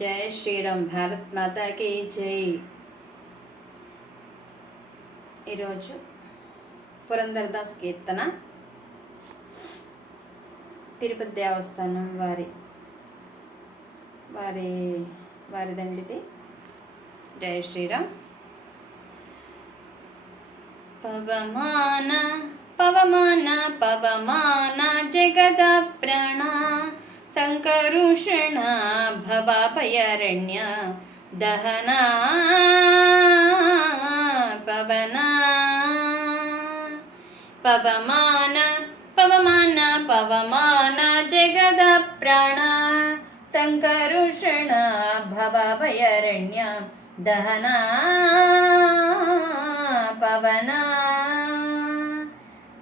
జై శ్రీరామ్. భారత్ మాతాకి జై. ఈరోజు పురంధరదాస్ కీర్తన తిరుపతి దేవస్థానం వారిదండిది. జై శ్రీరామ్. పవమాన పవమాన పవమాన జగద ప్రాణ ಸಂಕರುಷಣ ಭವಾಭಯಾರಣ್ಯ ದಹನ ಪವನ ಪವಮಾನ ಪವಮಾನ ಪವಮಾನ ಜಗದ ಪ್ರಾಣ ಸಂಕರುಷಣ ಭವಾಭಯಾರಣ್ಯ ದಹನ ಪವನ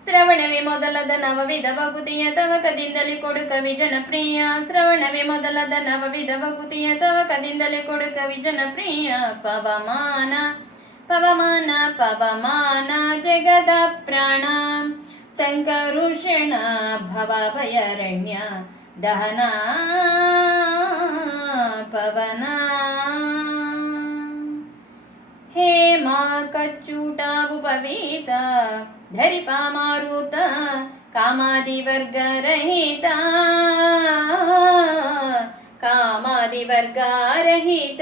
ಶ್ರವಣವೇ ಮೊದಲದ ನವವಿಧ ಭಕುತಿಯ ತವಕದಿಂದಲೇ ಕೊಡು ಕವಿ ಜನಪ್ರಿಯ. ಶ್ರವಣವೇ ಮೊದಲದ ನವವಿಧ ಭಕುತಿಯ ತವಕದಿಂದಲೇ ಕೊಡು ಕವಿ ಜನಪ್ರಿಯ. ಪವಮಾನ ಪವಮಾನ ಪವಮಾನ ಜಗದ ಪ್ರಾಣ ಸಂಕರುಷಣ ಭವಾಭಯಾರಣ್ಯ ದಹನ ಪವನ. ಹೇಮಾ ಕಚ್ಚೂಟಾವು ಪವೀತ ಧರಿಪಾ ಮಾರುತ ಕಾಮಾದಿ ವರ್ಗ ರಹಿತ ಕಾಮಾದಿ ವರ್ಗ ರಹಿತ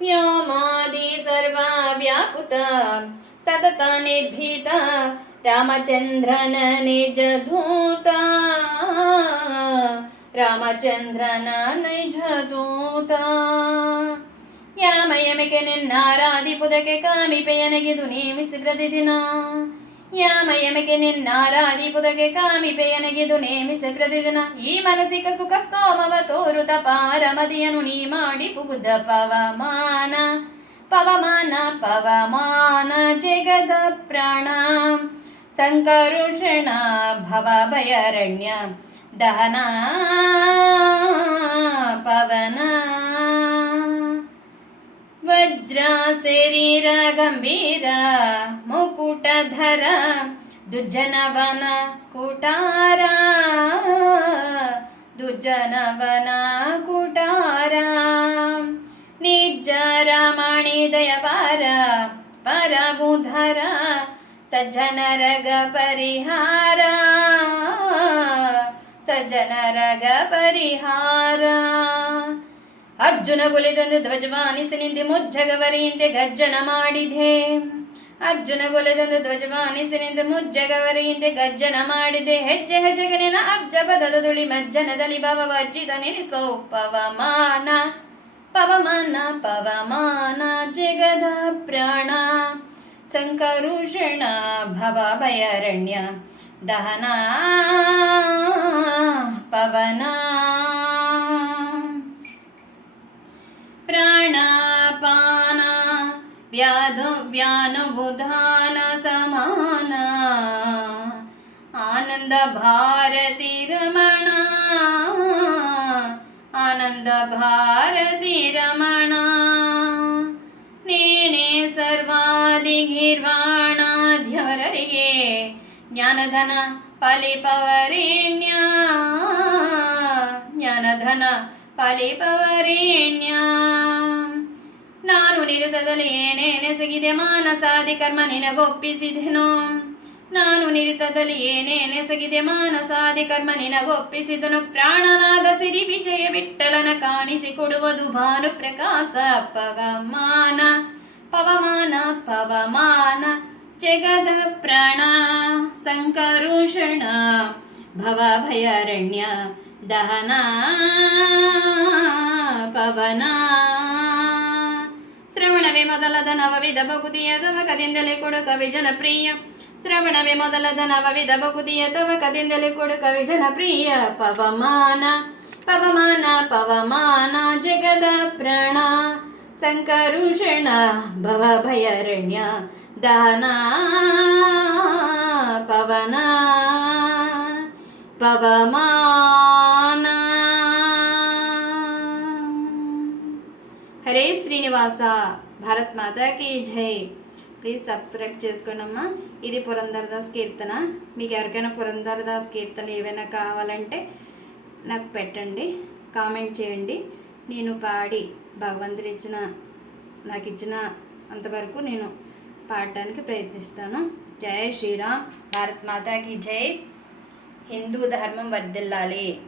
ವ್ಯೋಮಾದಿ ಸರ್ವ ವ್ಯಾಪುತ ಸತತ ನಿರ್ಭೀತ ರಾಮಚಂದ್ರನ ನಿಜ ಧೂತ ರಾಮಚಂದ್ರನ ನಿಜ ದೂತ. ಯಾಮಯಮಿಕೆ ನಿನ್ನಾರಾಧಿಪುದಕ್ಕೆ ಕಾಮಿಪೆಯನಗಿದು ನೇಮಿಸಿ ಪ್ರತಿದಿನ. ಯಾಮಯಮಿಕೆ ನಿನ್ನಾರಾಧಿಪುದಕ್ಕೆ ಕಾಮಿಪೆಯನಗಿದು ನೇಮಿಸಿ ಪ್ರತಿದಿನ. ಈ ಮನಸಿಕ ಸುಖ ಸ್ತೋಮವ ತೋರುತ ಪಾರಮದಿಯನು ನೀ ಮಾಡಿ ಪುಗುದ. ಪವಮಾನ ಪವಮಾನ ಪವಮಾನ ಜಗದ ಪ್ರಾಣ ಸಂಕರುಷಣ ಭವಾಭಯಾರಣ್ಯ ದಹನ ಪವನ. ವಜ್ರ ಶರೀರ ಗಂಭೀರ ಮುಕುಟಧರ ದುರ್ಜನವನ ಕುಟಾರ ದುರ್ಜನವನ ಕುಟಾರ. ನಿಜ ರಮಣಿ ದಯಪಾರ ಪರಬುಧರ ಸಜ್ಜನರಗ ಪರಿಹಾರ ಸಜ್ಜನರಗ ಪರಿಹಾರ. ಅರ್ಜುನ ಗೊಲೆದೊಂದು ಧ್ವಜವಾನಿಸಿ ನಿಂದೆ ಮುಜ್ಜಗವರಿಯಂತೆ ಗರ್ಜನ ಮಾಡಿದೆ. ಅರ್ಜುನ ಗೊಲೆದೊಂದು ಧ್ವಜವಾನಿಸಿ ನಿಂದೆ ಮುಜ್ಜಗವರಿಯಂತೆ ಗರ್ಜನ ಮಾಡಿದೆ. ಹೆಜ್ಜೆ ಹೆಜ್ಜೆಗೆ ನಿನ್ನ ಅಬ್ಜ ಪದದ ದುಳಿ ಮಜ್ಜನದಲ್ಲಿ ಭವವಜ್ಜಿತ ನೆನೆಸೋ. ಪವಮಾನ ಪವಮಾನ ಪವಮಾನ ಜಗದ ಪ್ರಾಣ ಸಂಕರುಷಣ ಭವಾಭಯಾರಣ್ಯ ದಹನ ಪವನ. ಪ್ರಾಣಾಪಾನ ವ್ಯಾನುಬುಧಾನ ಸಮಾನ ಆನಂದ ಭಾರತಿ ರಮಣ ಆನಂದ ಭಾರತಿ ರಮಣ. ನೀನೇ ಸರ್ವಾದಿಗಿರ್ವಾಣಾಧ್ಯವರರಿಗೆ ಜ್ಞಾನಧನ ಫಲಿಪವರೇಣ್ಯ ಜ್ಞಾನಧನ ಫಲಿಪವರೇಣ್ಯ. ನಾನು ನಿರುತದಲ್ಲಿ ಏನೇನೆಸಗಿದೆ ಮಾನಸಾದಿ ಕರ್ಮ ನಿನಗೊಪ್ಪಿಸಿದೆನೋ. ನಾನು ನಿರುತದಲ್ಲಿ ಏನೇನೆಸಗಿದೆ ಮಾನಸಾದಿ ಕರ್ಮ ನಿನಗೊಪ್ಪಿಸಿದನು. ಪ್ರಾಣನಾದ ಸಿರಿ ವಿಜಯ ವಿಠಲನ ಕಾಣಿಸಿಕೊಡುವುದು ಭಾನು ಪ್ರಕಾಶ. ಪವಮಾನ ಪವಮಾನ ಪವಮಾನ ಜಗದ ಪ್ರಾಣ ಸಂಕರುಷಣ ಭವಾಭಯಾರಣ್ಯ ದಹನ ಪವನ. ಶ್ರವಣವೇ ಮೊದಲದ ನವವಿಧ ಭಕುತಿಯ ತವಕದಿಂದಲೇ ಕೊಡು ಕವಿ ಜನಪ್ರಿಯ. ಶ್ರವಣವೇ ಮೊದಲದ ನವವಿಧ ಭಕುತಿಯ ತವಕದಿಂದಲೇ ಕೊಡು ಕವಿ ಜನಪ್ರಿಯ. ಪವಮಾನ ಪವಮಾನ ಪವಮಾನ ಜಗದ ಪ್ರಾಣ ಸಂಕರುಷಣ ಭವಾಭಯಾರಣ್ಯ ದಹನ ಪವನ ಪವಮಾನ. హరే శ్రీనివాస. భారత్ మాతాకి జై. ప్లీజ్ సబ్స్క్రైబ్ చేసుకోండమ్మా. ఇది పురంధరదాస్ కీర్తన. మీకు ఎవరికైనా పురంధరదాస్ కీర్తనలు ఏవైనా కావాలంటే నాకు పెట్టండి కామెంట్ చేయండి. నేను పాడి భగవంతుడు నాకు ఇచ్చిన అంతవరకు నేను పాడడానికి ప్రయత్నిస్తాను. జై శ్రీరామ్. భారత్ మాతాకి జై. హిందూ ధర్మం వర్ధిల్లాలి.